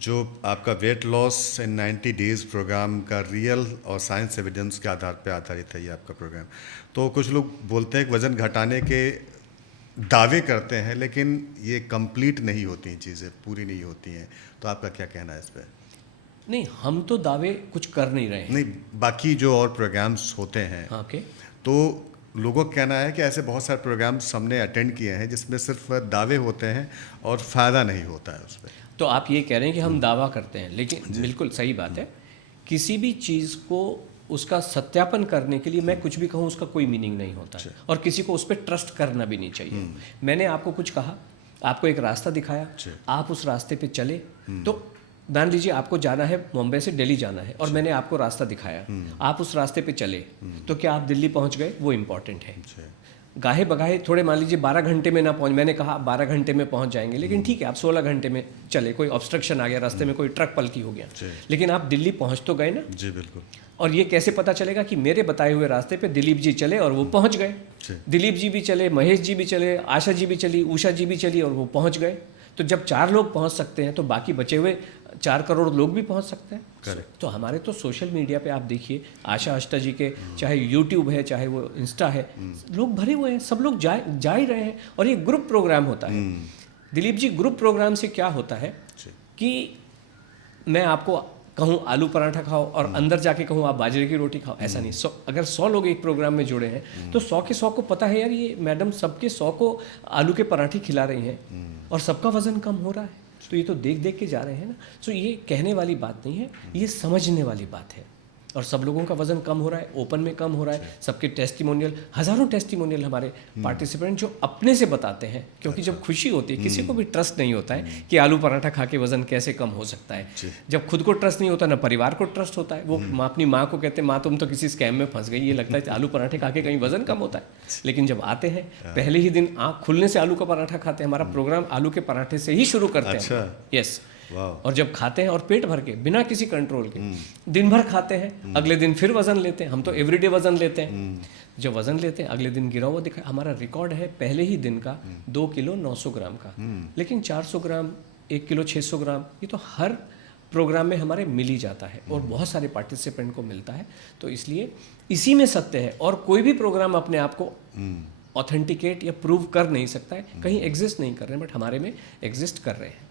जो आपका weight loss in 90 days programme का रियल और साइंस एविडेंस के आधार पे आधारित है ये आपका प्रोग्राम। तो कुछ लोग बोलते हैं कि वज़न घटाने के दावे करते हैं, लेकिन ये कंप्लीट नहीं होती हैं, चीज़ें पूरी नहीं होती हैं। तो आपका क्या कहना है इस पे? नहीं, हम तो दावे कुछ कर नहीं रहे हैं। नहीं, बाकी जो और प्रोग्राम्स होते हैं, हाँ, ओके। तो लोगों का कहना है कि ऐसे बहुत सारे प्रोग्राम्स हमने अटेंड किए हैं जिसमें सिर्फ दावे होते हैं और फ़ायदा नहीं होता है उस पे। तो आप ये कह रहे हैं कि हम दावा करते हैं, लेकिन बिल्कुल सही बात है। किसी भी चीज़ को उसका सत्यापन करने के लिए मैं कुछ भी कहूँ उसका कोई मीनिंग नहीं होता है, और किसी को उस पर ट्रस्ट करना भी नहीं चाहिए। मैंने आपको कुछ कहा, आपको एक रास्ता दिखाया, आप उस रास्ते पे चले। तो मान लीजिए आपको जाना है, मुंबई से दिल्ली जाना है, और मैंने आपको रास्ता दिखाया, आप उस रास्ते पे चले, तो क्या आप दिल्ली पहुंच गए? वो इम्पॉर्टेंट है। गाहे बगाहे थोड़े मान लीजिए 12 घंटे में ना पहुंच, मैंने कहा 12 घंटे में पहुंच जाएंगे, लेकिन ठीक है आप 16 घंटे में चले, कोई ऑब्स्ट्रक्शन आ गया रास्ते में, कोई ट्रक पलटी हो गया, लेकिन आप दिल्ली पहुंच तो गए ना। जी बिल्कुल। और ये कैसे पता चलेगा कि मेरे बताए हुए रास्ते पे दिलीप जी चले और वो पहुंच गए? दिलीप जी भी चले, महेश जी भी चले, आशा जी भी चली, उषा जी भी चली और वो पहुंच गए। तो जब 4 लोग पहुंच सकते हैं तो बाकी बचे हुए 4 करोड़ लोग भी पहुंच सकते हैं। तो हमारे तो सोशल मीडिया पे आप देखिए, आशा अष्टा जी के चाहे यूट्यूब है, चाहे वो इंस्टा है, लोग भरे हुए हैं, सब लोग जा ही रहे हैं। और ये ग्रुप प्रोग्राम होता है दिलीप जी। ग्रुप प्रोग्राम से क्या होता है कि मैं आपको कहूँ आलू पराठा खाओ और अंदर जाके कहूँ आप बाजरे की रोटी खाओ, ऐसा नहीं। अगर 100 लोग एक प्रोग्राम में जुड़े हैं तो 100 के 100 को पता है यार ये मैडम सबके 100 को आलू के पराठे खिला रही हैं और सबका वजन कम हो रहा है। तो ये तो देख देख के जा रहे हैं ना। तो ये कहने वाली बात नहीं है, ये समझने वाली बात है। और सब लोगों का वजन कम हो रहा है, ओपन में कम हो रहा है। सबके टेस्टिमोनियल, हज़ारों टेस्टिमोनियल हमारे पार्टिसिपेंट जो अपने से बताते हैं, क्योंकि जब खुशी होती है, किसी को भी ट्रस्ट नहीं होता है कि आलू पराठा खा के वजन कैसे कम हो सकता है। जब खुद को ट्रस्ट नहीं होता ना परिवार को ट्रस्ट होता है। वो अपनी माँ को कहते हैं माँ तुम तो किसी स्कैम में फंस गई, ये लगता है आलू पराठे खा के कहीं वजन कम होता है। लेकिन जब आते हैं पहले ही दिन आँख खुलने से आलू का पराठा खाते हैं। हमारा प्रोग्राम आलू के पराठे से ही शुरू करते हैं। यस। और जब खाते हैं और पेट भर के बिना किसी कंट्रोल के दिन भर खाते हैं, अगले दिन फिर वजन लेते हैं। हम तो एवरीडे वजन लेते हैं। जब वजन लेते हैं अगले दिन गिरा हुआ दिखा। हमारा रिकॉर्ड है पहले ही दिन का 2 किलो 900 ग्राम का, लेकिन 400 ग्राम, 1 किलो 600 ग्राम, ये तो हर प्रोग्राम में हमारे मिल ही जाता है और बहुत सारे पार्टिसिपेंट को मिलता है। तो इसलिए इसी में सत्य है। और कोई भी प्रोग्राम अपने आप को ऑथेंटिकेट या प्रूव कर नहीं सकता है, कहीं एग्जिस्ट नहीं कर रहे हैं, बट हमारे में एग्जिस्ट कर रहे हैं।